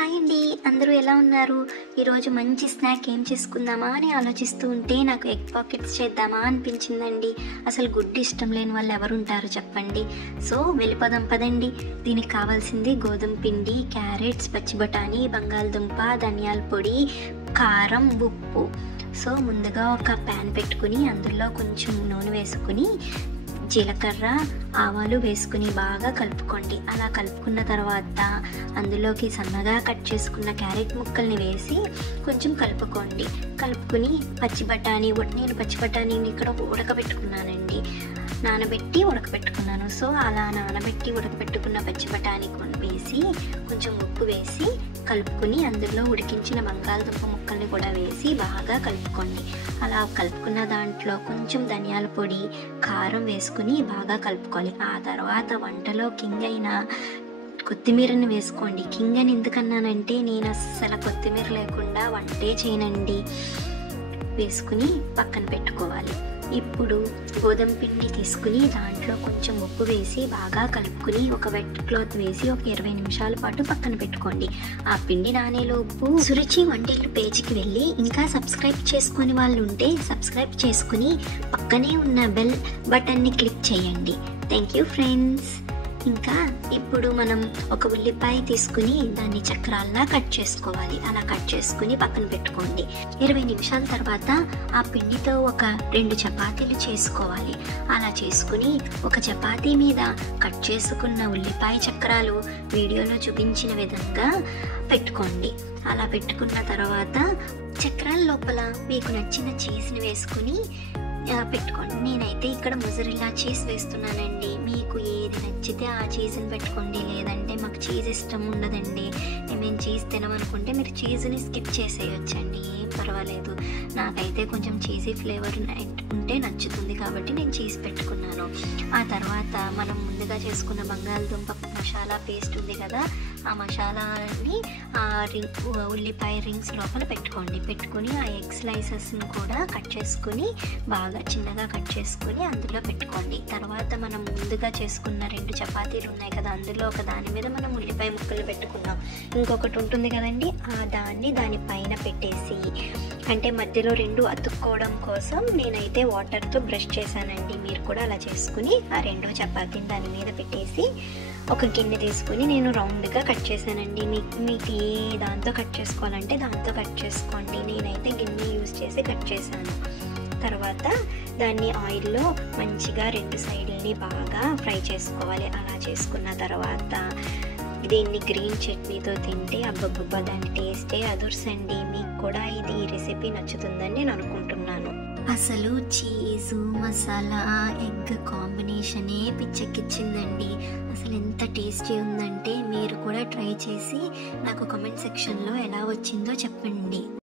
Hi అండి, అందరూ ఎలా ఉన్నారు? ఈరోజు మంచి స్నాక్ ఏం చేసుకుందామా అని ఆలోచిస్తూ ఉంటే నాకు ఎగ్ పాకెట్స్ చేద్దామా అనిపించిందండి. అసలు గుడ్డు ఇష్టం లేని వాళ్ళు ఎవరు ఉంటారు చెప్పండి. సో వెళ్ళిపోదాం పదండి. దీనికి కావాల్సింది గోధుమ పిండి, క్యారెట్స్, పచ్చి బఠానీ, బంగాళదుంప, ధనియాల పొడి, కారం, ఉప్పు. సో ముందుగా ఒక ప్యాన్ పెట్టుకుని అందులో కొంచెం నూనె వేసుకుని జీలకర్ర, ఆవాలు వేసుకుని బాగా కలుపుకోండి. అలా కలుపుకున్న తర్వాత అందులోకి సన్నగా కట్ చేసుకున్న క్యారెట్ ముక్కల్ని వేసి కొంచెం కలుపుకోండి. కలుపుకుని నేను పచ్చి బఠానీని ఇక్కడ ఉడకబెట్టుకున్నానండి, నానబెట్టి ఉడకబెట్టుకున్నాను. సో అలా నానబెట్టి ఉడకబెట్టుకున్న పచ్చి బఠానీ వేసి కొంచెం ఉప్పు వేసి కలుపుకుని అందులో ఉడికించిన బంగాళదుంప ముక్కల్ని కూడా వేసి బాగా కలుపుకోండి. అలా కలుపుకున్న దాంట్లో కొంచెం ధనియాల పొడి, కారం వేసుకుని బాగా కలుపుకోవాలి. ఆ తర్వాత వంటలో కింగ్ అయిన కొత్తిమీరని వేసుకోండి. కింగ్ అని ఎందుకన్నానంటే నేను అస్సలు కొత్తిమీర లేకుండా వంటే చేయనండి. వేసుకుని పక్కన పెట్టుకోవాలి. ఇప్పుడు గోధుమ పిండి తీసుకుని దాంట్లో కొంచెం ఉప్పు వేసి బాగా కలుపుకుని ఒక వెట్ క్లాత్ వేసి ఒక 20 నిమిషాల పాటు పక్కన పెట్టుకోండి. ఆ పిండి నానేలోపు సురుచి వంటిల్లు పేజీకి వెళ్ళి ఇంకా సబ్స్క్రైబ్ చేసుకుని వాళ్ళు ఉంటే సబ్స్క్రైబ్ చేసుకుని పక్కనే ఉన్న బెల్ బటన్ని క్లిక్ చేయండి. Thank you friends. ఇంకా ఇప్పుడు మనం ఒక ఉల్లిపాయ తీసుకుని దాన్ని చక్రాల్లా కట్ చేసుకోవాలి. అలా కట్ చేసుకుని పక్కన పెట్టుకోండి. 20 నిమిషాల తర్వాత ఆ పిండితో ఒక 2 చపాతీలు చేసుకోవాలి. అలా చేసుకుని ఒక చపాతీ మీద కట్ చేసుకున్న ఉల్లిపాయ చక్రాలు వీడియోలో చూపించిన విధంగా పెట్టుకోండి. అలా పెట్టుకున్న తర్వాత చక్రాల లోపల మీకు నచ్చిన చీజ్ని వేసుకుని పెట్టుకోండి. నేనైతే ఇక్కడ మొజరెల్లా చీజ్ వేస్తున్నానండి. మీకు ఏది నచ్చితే ఆ చీజ్ని పెట్టుకోండి. లేదంటే మాకు చీజ్ ఇష్టం ఉండదండి, మేము చీజ్ తినమనుకుంటే మీరు చీజ్ని స్కిప్ చేసేయొచ్చండి, ఏం పర్వాలేదు. నాకైతే కొంచెం చీజీ ఫ్లేవర్ ఉంటే నచ్చుతుంది కాబట్టి నేను చీజ్ పెట్టుకున్నాను. ఆ తర్వాత మనం ముందుగా చేసుకున్న బంగాళదుంప మసాలా పేస్ట్ ఉంది కదా, ఆ మసాలాని ఆ ఉల్లిపాయ రింగ్స్ లోపల పెట్టుకుని ఆ ఎగ్ స్లైసెస్ని కూడా కట్ చేసుకుని బాగా చిన్నగా కట్ చేసుకుని అందులో పెట్టుకోండి. తర్వాత మనం ముందుగా చేసుకున్న 2 చపాతీలు ఉన్నాయి కదా, అందులో ఒక దాని మీద మనం ఉల్లిపాయ ముక్కలు పెట్టుకున్నాం. ఇంకొకటి ఉంటుంది కదండి, దానిపైన పెట్టేసి అంటే మధ్యలో 2 అతుక్కోవడం కోసం నేనైతే వాటర్తో బ్రష్ చేశానండి. మీరు కూడా అలా చేసుకుని ఆ 2 చపాతీని దాని మీద పెట్టేసి ఒక గిన్నె తీసుకుని నేను రౌండ్గా కట్ చేశానండి. మీకు ఏ దాంతో కట్ చేసుకోవాలంటే దాంతో కట్ చేసుకోండి. నేనైతే గిన్నె యూజ్ చేసి కట్ చేశాను. తర్వాత దాన్ని ఆయిల్లో మంచిగా 2 సైడ్లని బాగా ఫ్రై చేసుకోవాలి. అలా చేసుకున్న తర్వాత దీన్ని గ్రీన్ చట్నీతో తింటే అబ్బబ్బబ్బా దాని టేస్టే అదుర్సండి. మీకు కూడా ఈ రెసిపీ నచ్చుతుందని నేను అనుకుంటున్నాను. అసలు చీజు, మసాలా, ఎగ్ కాంబినేషనే పిచ్చెక్కిచ్చిందండి. అసలు ఎంత టేస్టీ ఉందంటే మీరు కూడా ట్రై చేసి నాకు కామెంట్ సెక్షన్లో ఎలా వచ్చిందో చెప్పండి.